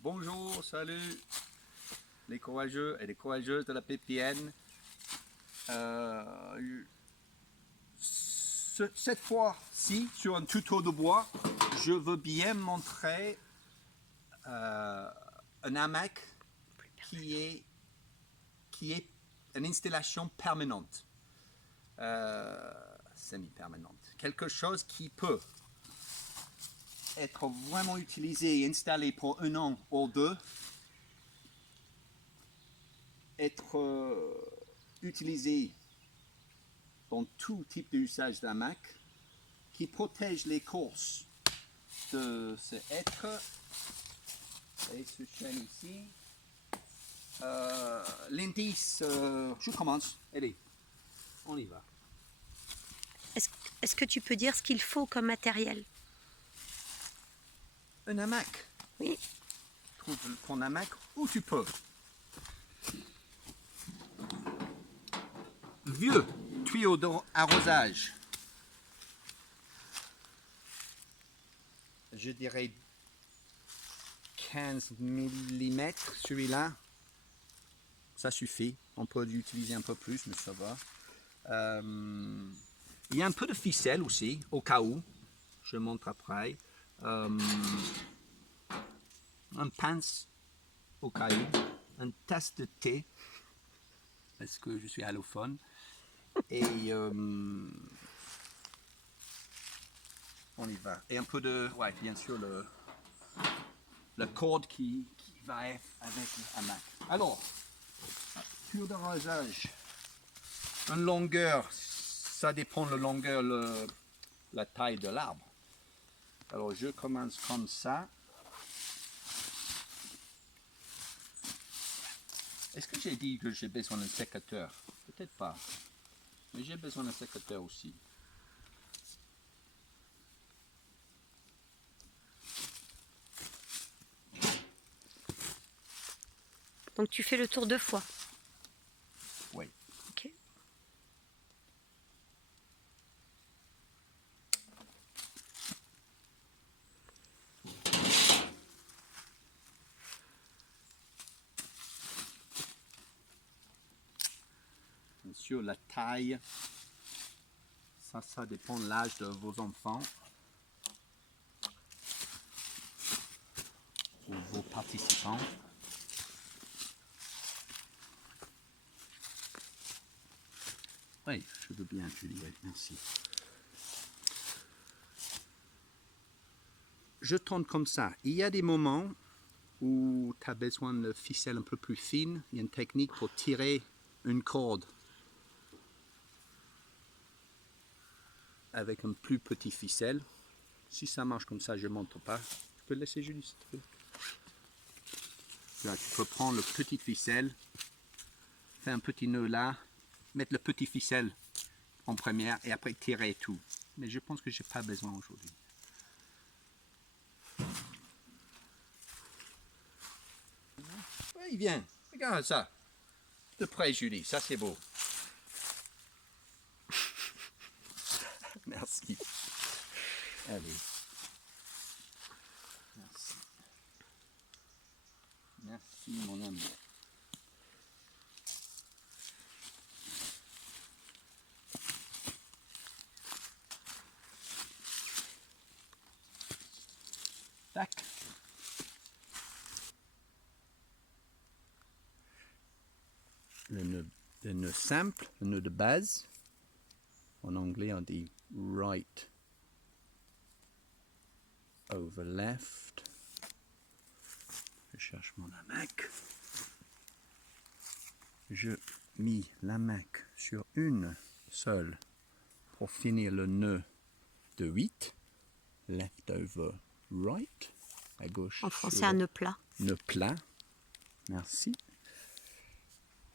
Bonjour, salut les courageux et les courageuses de la PPN. Cette fois-ci, sur un tuto de bois, je veux bien montrer un hamac qui est une installation permanente, semi-permanente. Quelque chose qui peut être vraiment utilisé et installé pour un an ou deux, être utilisé dans tout type d'usage d'hamac, qui protège les courses de ce être et ce chêne ici. L'indice, je commence, allez, on y va. Est-ce que tu peux dire ce qu'il faut comme matériel? Un hamac. Oui. Trouve ton hamac où tu peux. Vieux tuyau d'arrosage. Je dirais 15 mm, celui-là. Ça suffit. On peut l'utiliser un peu plus, mais ça va. Il y a un peu de ficelle aussi, au cas où. Je montre après. Un pince, au cas où. Un tasse de thé, parce que je suis allophone. Et on y va. Et un peu de, ouais, bien sûr, la corde qui va avec le hamac. Alors, tuyau d'arrosage. Une longueur, ça dépend de la longueur, la taille de l'arbre. Alors, je commence comme ça. Est-ce que j'ai dit que j'ai besoin d'un sécateur? Peut-être pas. Mais j'ai besoin d'un sécateur aussi. Donc tu fais le tour 2 fois. Oui. Ok. Bien sûr, la taille, ça dépend de l'âge de vos enfants ou vos participants. Oui, je veux bien, Julie, merci. Je tourne comme ça. Il y a des moments où tu as besoin de ficelle un peu plus fine. Il y a une technique pour tirer une corde avec un plus petit ficelle. Si ça marche comme ça, je ne montre pas. Tu peux le laisser, Julie, s'il te plaît. Là, tu peux prendre le petit ficelle, faire un petit nœud là, mettre le petit ficelle en première et après tirer tout. Mais je pense que je n'ai pas besoin aujourd'hui. Oui, il vient. Regarde ça. De près, Julie. Ça, c'est beau. Merci. Allez. Merci. Merci, mon ami. Tac. Le nœud simple, le nœud de base. En anglais, on dit right over left. Je cherche mon hamac. Je mis l'hamac sur une seule pour finir le nœud de 8. Left over right. À gauche. En français, un nœud plat. Nœud plat. Merci.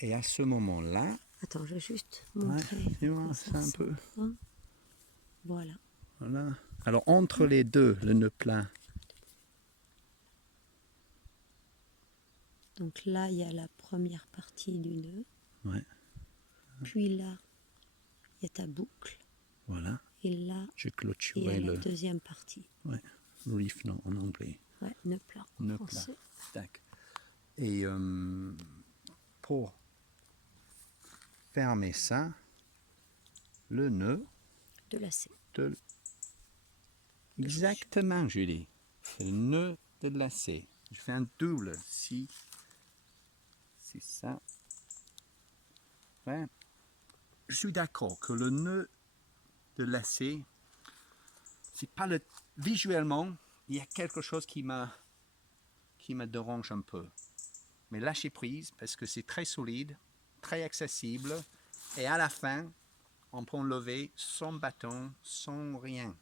Et à ce moment-là, Attends, je vais juste montrer. ouais, tu vois, c'est un peu. Voilà. Voilà. Alors entre les deux, le nœud plat. Donc là, il y a la première partie du nœud. Ouais. Puis là, il y a ta boucle. Voilà. Et là, J'ai il y a clôturé la le. deuxième partie. Ouais. Reef, non, en anglais. Ouais, nœud plat. en Nœud plat. français. Tac. Et pour fermer ça, le nœud De lacet. de... Exactement, Julie. C'est le nœud de lacet. Je fais un double si ça. Ouais. Je suis d'accord que le nœud de lacet, c'est pas le. Visuellement, il y a quelque chose qui me dérange un peu. Mais lâcher prise parce que c'est très solide, très accessible, et à la fin, on peut lever sans bâton, sans rien.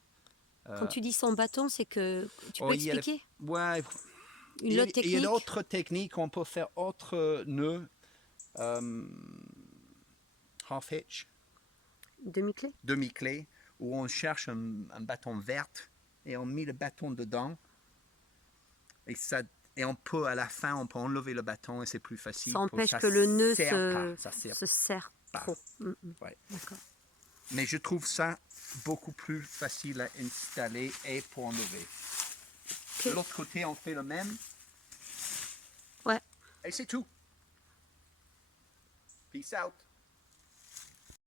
Quand tu dis sans bâton, c'est que tu peux Oh, il y a expliquer ouais. une autre Il y a technique d'autres techniques, on peut faire autre nœuds. Half hitch, demi-clé. demi-clé, où on cherche un bâton vert et on met le bâton dedans. Et on peut, à la fin, on peut enlever le bâton et c'est plus facile. Ça empêche que le nœud Ça sert se serre pas. trop. Ouais. D'accord. Mais je trouve ça beaucoup plus facile à installer et pour enlever. Ok. De l'autre côté, on fait le même. Ouais. Et c'est tout. Peace out.